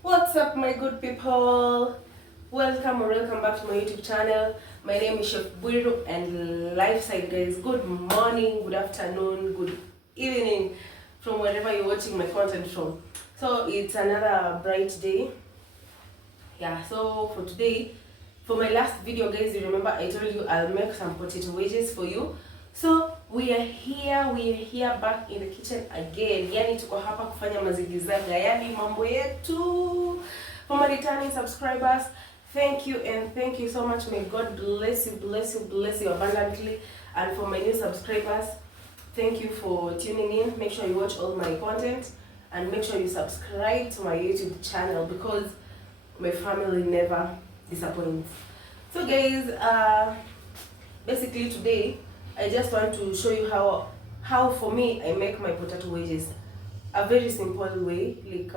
What's up, my good people? Welcome or welcome back to my YouTube channel. My name is Chef Bwiru and Lifestyle, guys. Good morning, good afternoon, good evening from wherever you're watching my content from. So it's another bright day. Yeah, so for today, for my last video, guys, you remember I told you I'll make some potato wedges for you. So we are here back in the kitchen again. Yani tuko hapa kufanya mazigizaga, yani mambo yetu. For my returning subscribers, thank you and thank you so much. May God bless you abundantly. And for my new subscribers, thank you for tuning in. Make sure you watch all my content and make sure you subscribe to my YouTube channel because my family never disappoints. So guys, basically today I just want to show you how for me I make my potato wedges. A very simple way, like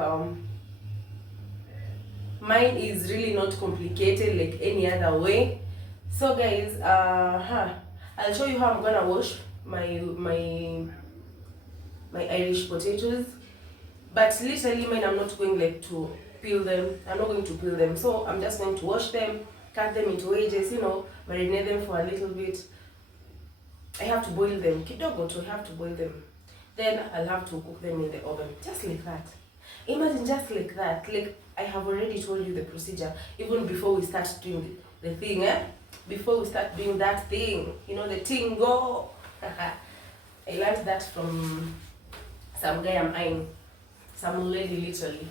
mine is really not complicated like any other way. So guys, I'll show you how I'm gonna wash my Irish potatoes. But literally mine, I'm not going like to peel them. I'm not going to peel them. So I'm just going to wash them, cut them into wedges, marinate them for a little bit. I have to boil them. Kidogo to have to boil them. Then I'll have to cook them in the oven. Just like that. Imagine just like that. Like I have already told you the procedure. Even before we start doing the thing, Before we start doing that thing. The thing go. I learned that from some guy I'm eyeing. Some lady literally.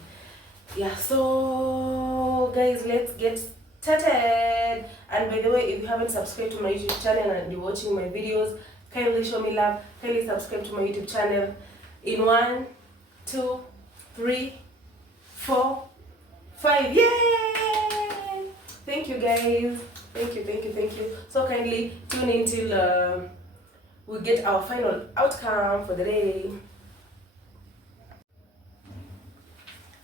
Yeah, so guys, let's get started. And by the way, if you haven't subscribed to my YouTube channel and you're watching my videos, kindly show me love. Kindly subscribe to my YouTube channel. In 1, 2, 3, 4, 5. Yay! Thank you guys. Thank you. So kindly tune in till we get our final outcome for the day.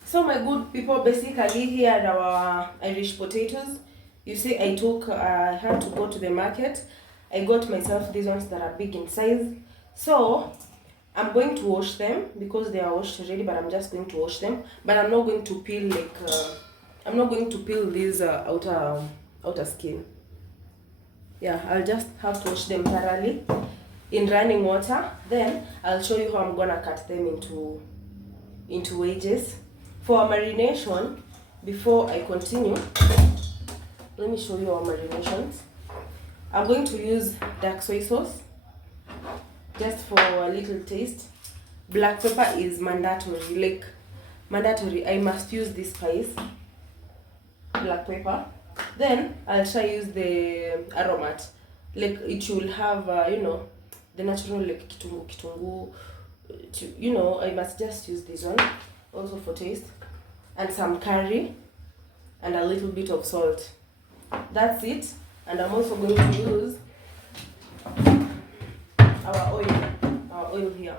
So my good people, basically here are our Irish potatoes. You see, I had to go to the market. I got myself these ones that are big in size. So I'm going to wash them because they are washed already, but I'm just going to wash them. But I'm not going to peel I'm not going to peel this outer skin. Yeah, I'll just have to wash them thoroughly in running water. Then I'll show you how I'm gonna cut them into wedges. For our marination, before I continue, let me show you our marinations. I'm going to use dark soy sauce, just for a little taste. Black pepper is mandatory, I must use this spice, black pepper. Then I'll try use the aromat, like it should have, the natural like kitungu. I must just use this one, also for taste. And some curry and a little bit of salt. That's it. And I'm also going to use our oil here.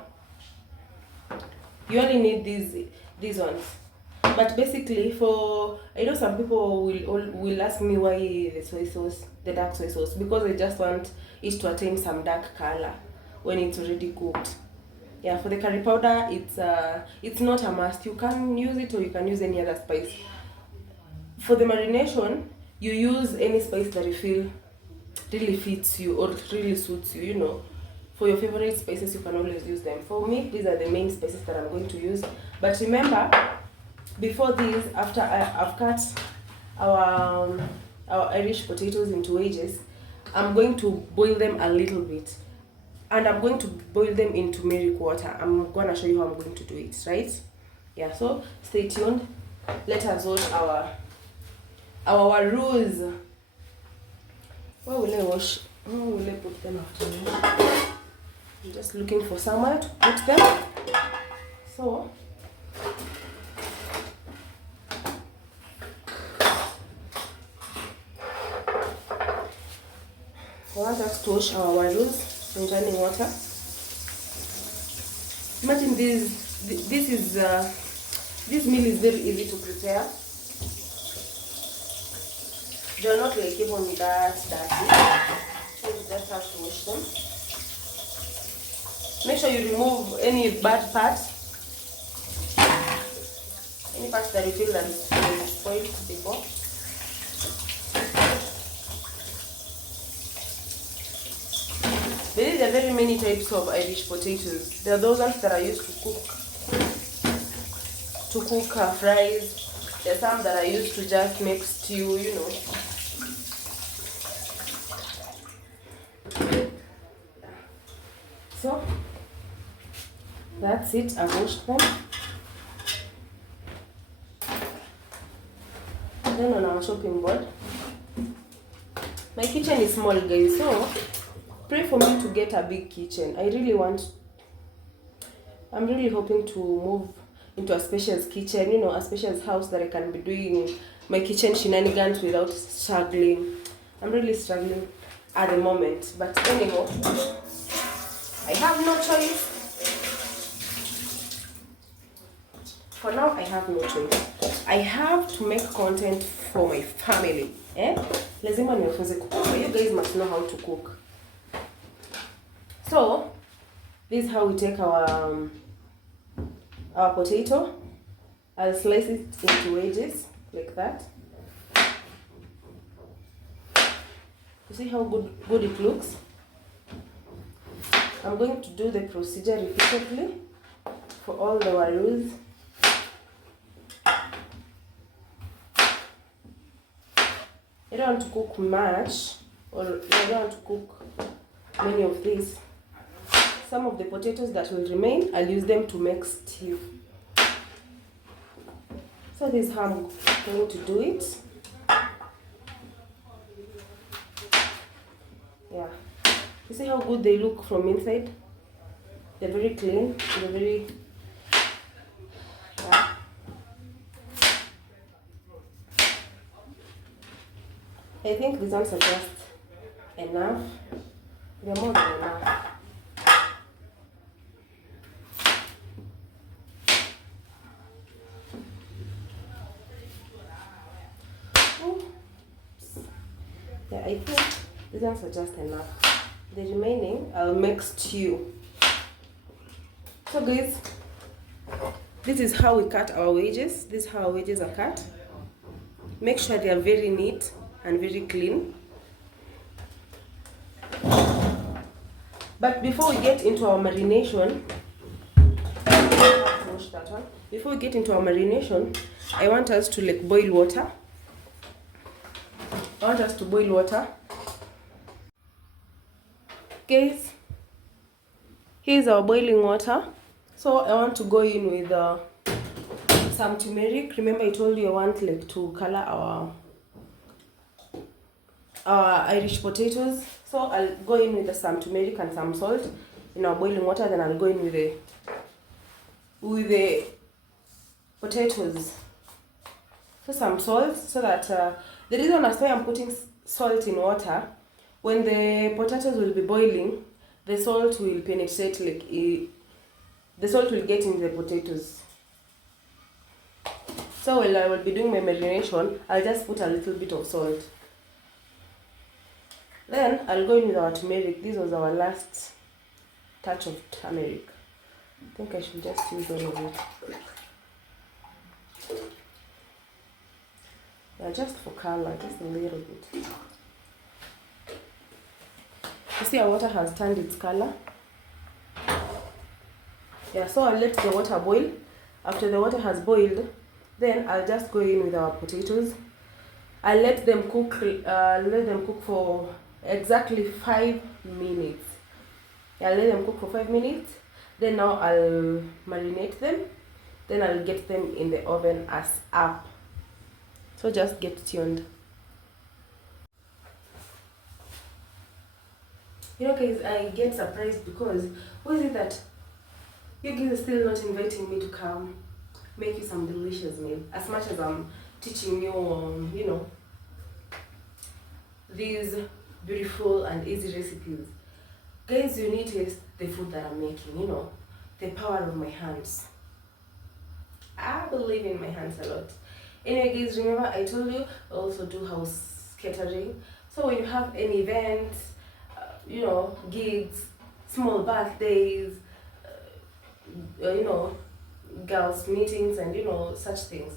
You only need these ones. But basically, I know some people will ask me why the soy sauce, the dark soy sauce, because I just want it to attain some dark color when it's already cooked. Yeah, for the curry powder, it's not a must. You can use it or you can use any other spice. For the marination, you use any spice that you feel really fits you or really suits you, For your favorite spices, you can always use them. For me, these are the main spices that I'm going to use. But remember, before this, after I've cut our Irish potatoes into wedges, I'm going to boil them a little bit. And I'm going to boil them in turmeric water. I'm going to show you how I'm going to do it, right? Yeah, so stay tuned. Let us wash our roux. Where will I wash? Where will I put them after? I'm just looking for somewhere to put them. So, I want us to wash our roux in running water. Imagine this meal is very easy to prepare. They're not like even that dirty. So you just have to wash them. Make sure you remove any bad parts part that you feel that is spoiled before. There are very many types of Irish potatoes. There are those ones that are used to cook fries. There are some that are used to just make stew, you know. So that's it. I've washed them. Then on our chopping board. My kitchen is small, guys, so pray for me to get a big kitchen. I'm really hoping to move into a spacious kitchen, you know, a spacious house that I can be doing my kitchen shenanigans without struggling. I'm really struggling at the moment, but anyhow, I have no choice. For now, I have no choice. I have to make content for my family. Lazima niwafunze kupika. You guys must know how to cook. So, this is how we take our potato. I'll slice it into wedges like that. You see how good it looks? I'm going to do the procedure repeatedly for all the warus. I don't want to cook much, or I don't want to cook many of these. Some of the potatoes that will remain, I'll use them to make stew. So this is how I'm going to do it. Yeah. You see how good they look from inside? They're very clean. They're very... Yeah. I think these ones are just enough. They're more than enough. Yeah, I think these ones are just enough. The remaining, I'll make stew. So guys, this is how we cut our wedges. This is how our wedges are cut. Make sure they are very neat and very clean. But before we get into our marination, wash that one. Before we get into our marination, I want us to like boil water. I want us to boil water. Guys, here's our boiling water. So I want to go in with some turmeric. Remember I told you I want like to color our Irish potatoes. So I'll go in with some turmeric and some salt in our boiling water. Then I'll go in with the potatoes. So some salt, so that the reason as why I'm putting salt in water, when the potatoes will be boiling, the salt will penetrate, like the salt will get in the potatoes. So while I will be doing my marination, I'll just put a little bit of salt. Then I'll go in with our turmeric. This was our last touch of turmeric. I think I should just use all of it. Yeah, just for color, just a little bit. You see our water has turned its color. Yeah, so I'll let the water boil. After the water has boiled, then I'll just go in with our potatoes. I'll let them cook for exactly 5 minutes. I'll let them cook for 5 minutes. Then now I'll marinate them. Then I'll get them in the oven as up. So just get tuned. You know guys, I get surprised because who is it that you guys are still not inviting me to come make you some delicious meal, as much as I'm teaching you you know, these beautiful and easy recipes. Guys, you need to taste the food that I'm making, you know, the power of my hands. I believe in my hands a lot. Anyway guys, remember I told you I also do house catering. So when you have any events, you know, gigs, small birthdays, you know, girls meetings and you know, such things,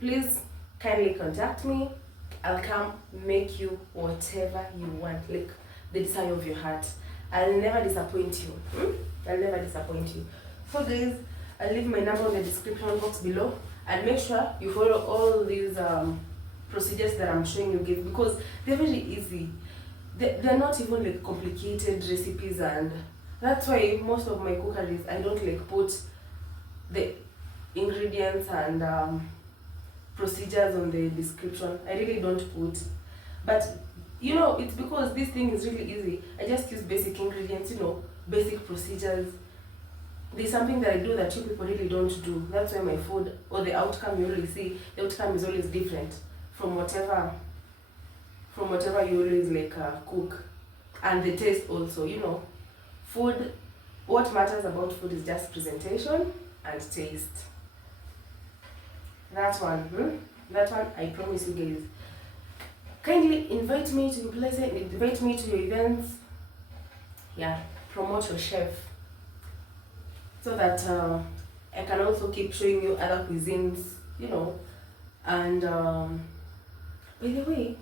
please kindly contact me. I'll come make you whatever you want, like the desire of your heart. I'll never disappoint you. I'll never disappoint you. So guys, I'll leave my number in the description box below, and make sure you follow all these procedures that I'm showing you guys, because they're very easy. They're not even like complicated recipes, and that's why most of my cookeries I don't like put the ingredients and procedures on the description. I really don't put, but you know, it's because this thing is really easy. I just use basic ingredients, you know, basic procedures. There's something that I do that you people really don't do. That's why my food, or the outcome you always see, the outcome is always different from whatever you always like cook. And the taste also, you know, food, what matters about food is just presentation and taste. That one, I promise you guys. Kindly invite me to your places, invite me to your events. Yeah, promote your chef, so that I can also keep showing you other cuisines, you know. And by the way,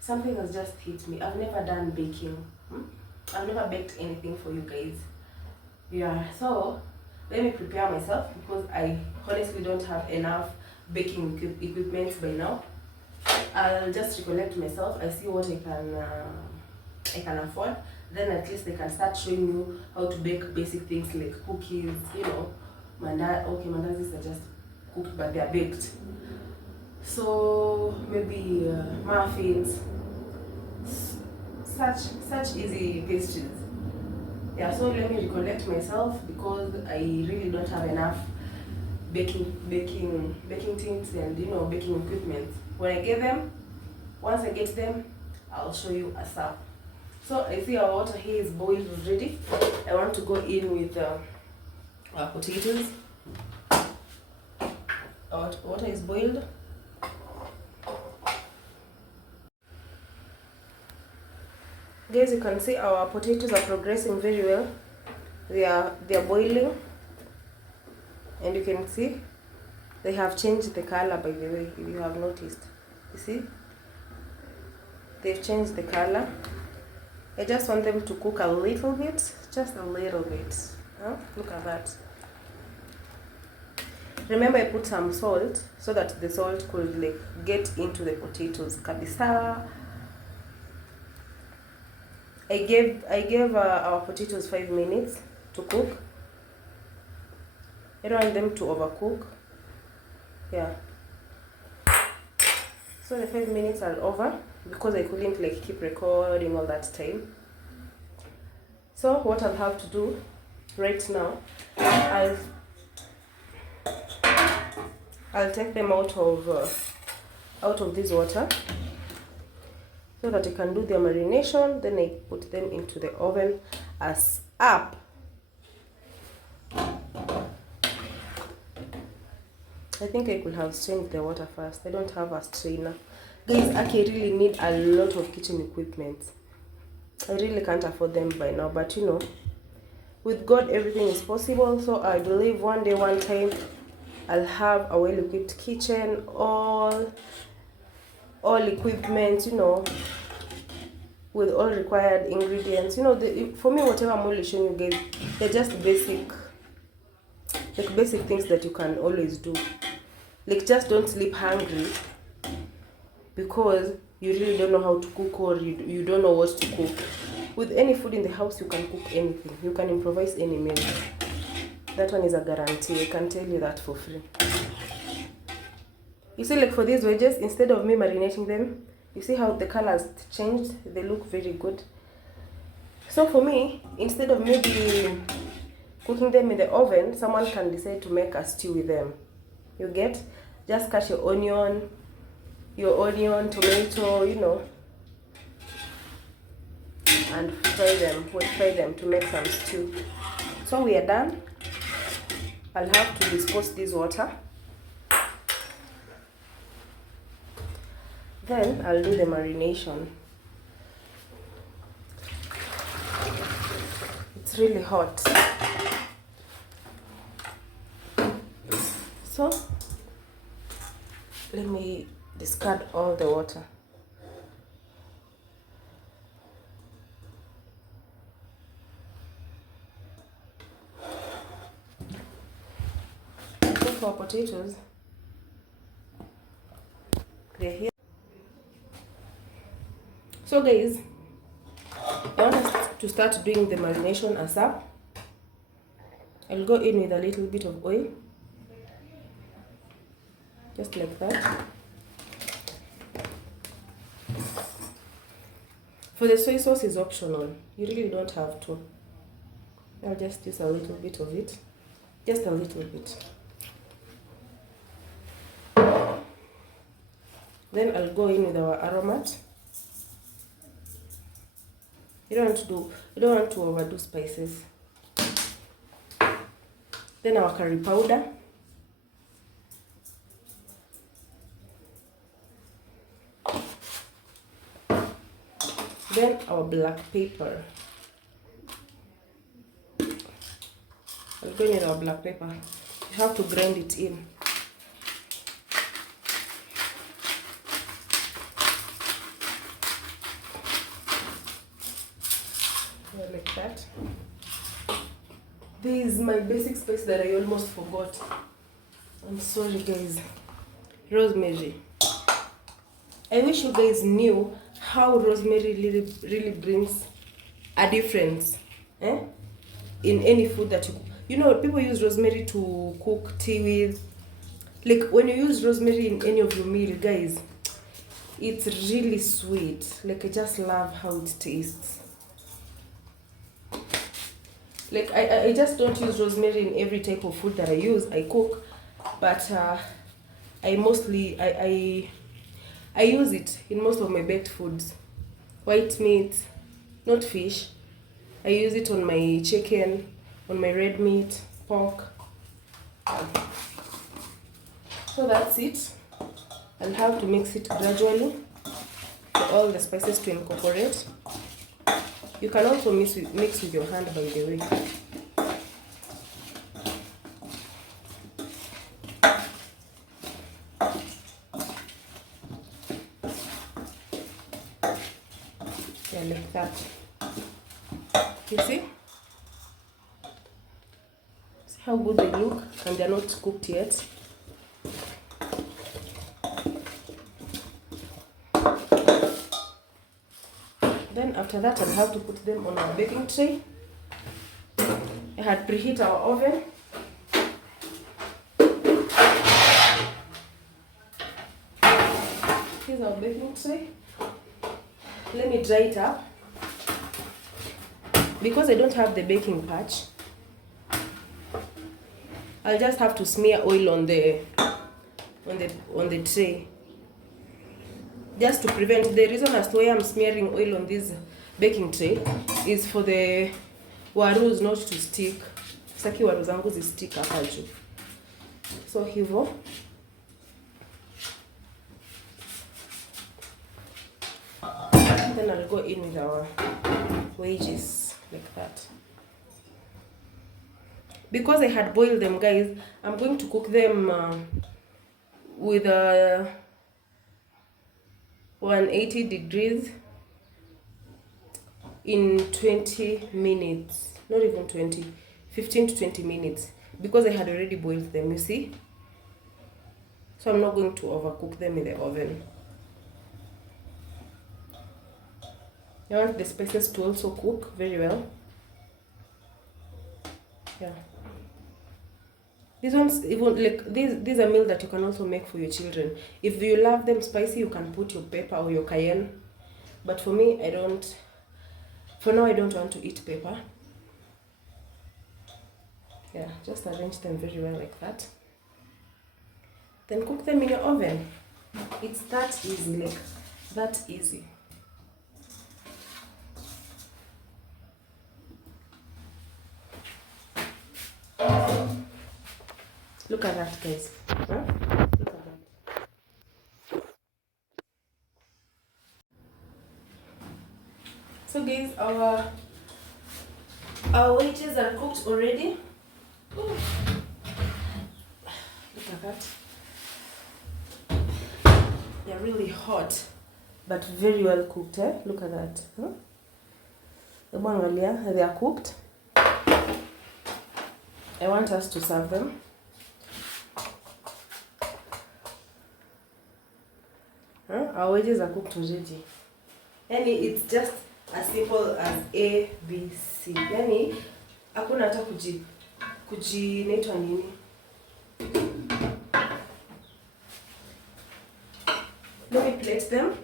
something has just hit me. I've never done baking. I've never baked anything for you guys. Yeah, so let me prepare myself, because I honestly don't have enough baking equipment by now. I'll just recollect myself. I see what I can afford. Then at least I can start showing you how to bake basic things like cookies, you know, mandazis are just cooked but they are baked. So maybe muffins, such easy pastries. Yeah, so let me recollect myself, because I really don't have enough baking things and, you know, baking equipment. When I get them, once I get them, I'll show you ASAP. So I see our water here is boiled already. I want to go in with our potatoes. Our water is boiled. Guys, you can see our potatoes are progressing very well. They are boiling, and you can see they have changed the color, by the way, if you have noticed. You see, they've changed the color. I just want them to cook a little bit, just a little bit. Look at that. Remember, I put some salt so that the salt could like get into the potatoes. Kabisa. I gave our potatoes 5 minutes to cook. I don't want them to overcook. Yeah. So the 5 minutes are over, because I couldn't like keep recording all that time. So what I'll have to do right now, I'll take them out of this water, so that I can do their marination. Then I put them into the oven as up. I think I could have strained the water first. I don't have a strainer. Guys, I really need a lot of kitchen equipment. I really can't afford them by now, but you know, with God everything is possible. So I believe one day, one time, I'll have a well-equipped kitchen, all equipment, you know, with all required ingredients. You know, for me, whatever I'm only showing you guys, they're just basic things that you can always do. Like, just don't sleep hungry because you really don't know how to cook, or you don't know what to cook. With any food in the house, you can cook anything. You can improvise any meal. That one is a guarantee. I can tell you that for free. You see, like for these wedges, instead of me marinating them, you see how the colors changed? They look very good. So for me, instead of maybe cooking them in the oven, someone can decide to make a stew with them. You get? Just cut your onion, tomato, you know, and fry them to make some stew. So we are done. I'll have to dispose this water. Then I'll do the marination. It's really hot. So Let me discard all the water. For our potatoes, they're here. So guys, I want us to start doing the marination ASAP. I'll go in with a little bit of oil, just like that. For the soy sauce is optional, you really don't have to. I'll just use a little bit of it, just a little bit. Then I'll go in with our aromat. You don't want to overdo spices. Then our curry powder. Then our black pepper. I'll go in with our black pepper. You have to grind it in. Like that. This is my basic spice that I almost forgot. I'm sorry guys. Rosemary. I wish you guys knew how rosemary really brings a difference in any food that you know, people use rosemary to cook tea with. Like when you use rosemary in any of your meal, guys, it's really sweet. Like I just love how it tastes. Like I just don't use rosemary in every type of food that I cook, but I mostly I use it in most of my baked foods. White meat, not fish. I use it on my chicken, on my red meat, pork. So that's it. I'll have to mix it gradually for all the spices to incorporate. You can also mix with your hand, by the way. Yeah, like that. You see? See how good they look, and they're not cooked yet. Then after that, I'll have to put them on our baking tray. I had preheat our oven. Here's our baking tray. Let me dry it up. Because I don't have the baking patch, I'll just have to smear oil on the tray. Just to prevent, the reason as to why I'm smearing oil on this baking tray is for the warus not to stick. Saki waru zangu zi stick hapa juu. So hivyo. Then I'll go in with our wedges like that. Because I had boiled them, guys, I'm going to cook them with 180 degrees in 20 minutes. Not even 20, 15 to 20 minutes. Because I had already boiled them, you see? So I'm not going to overcook them in the oven. I want the spices to also cook very well. Yeah. These ones, even like these are meals that you can also make for your children. If you love them spicy, you can put your pepper or your cayenne. But for me, I don't. For now, I don't want to eat pepper. Yeah, just arrange them very well like that. Then cook them in your oven. It's that easy, like that easy. Look at that, guys. Huh? Look at that. So guys, our wedges are cooked already. Ooh. Look at that. They're really hot, but very well cooked. Look at that. The one they are cooked. I want us to serve them. Our wedges are cooked already. And it's just as simple as A, B, C. Yani, hakuna hata inaitwa nini? Let me plate them.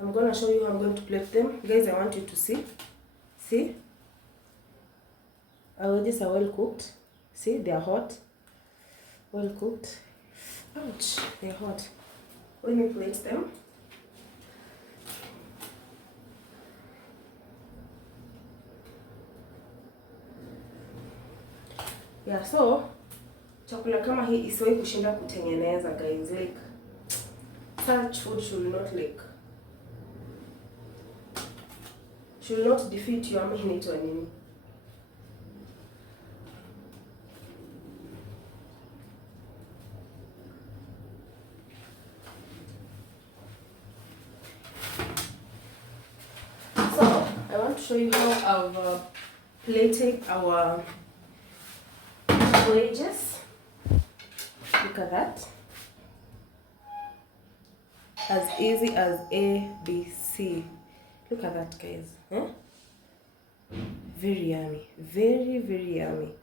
I'm gonna show you how I'm going to plate them. Guys, I want you to see. See? Our wedges are well cooked. See, they are hot. Well cooked. Ouch, they're hot. Let me plate them. Yeah, so chakula kama hii isiwahi kushinda kutengeneza, guys. Like such food should not defeat your minute or nini. So I want to show you how I've plated our wedges. Look at that. As easy as A, B, C. Look at that, guys. Very yummy. Very, very yummy.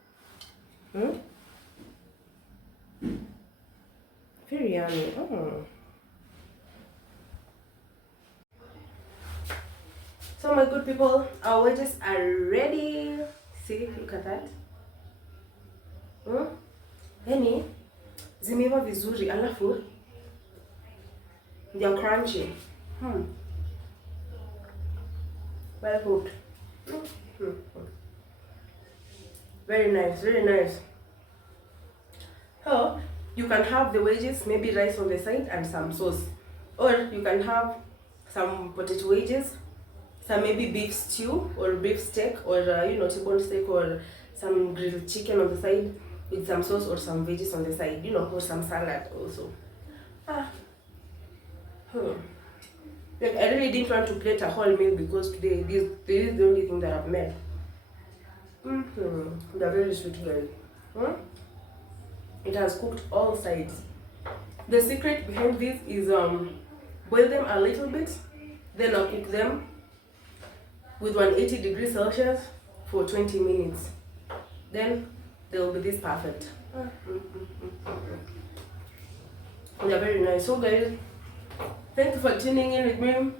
Very yummy. So my good people, our wedges are ready. See, look at that. Yani zimeiva vizuri, alafu they are crunchy. Well cooked. Very nice, very nice. So you can have the wedges, maybe rice on the side and some sauce, or you can have some potato wedges, some maybe beef stew or beef steak, or T-bone steak, or some grilled chicken on the side with some sauce or some veggies on the side, or some salad also. Like, I really didn't want to plate a whole meal because today this is the only thing that I've made. They're very sweet, guys. It has cooked all sides. The secret behind this is boil them a little bit, then I'll cook them with 180 degrees Celsius for 20 minutes. Then they will be this perfect. They're very nice. So guys, thank you for tuning in with me,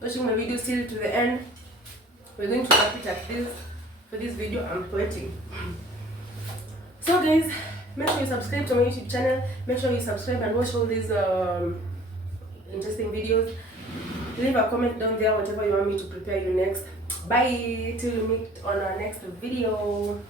watching my video till to the end. We're going to wrap it at this. For this video, I'm sweating. So guys, make sure you subscribe to my YouTube channel. Make sure you subscribe and watch all these interesting videos. Leave a comment down there, whatever you want me to prepare you next. Bye, till we meet on our next video.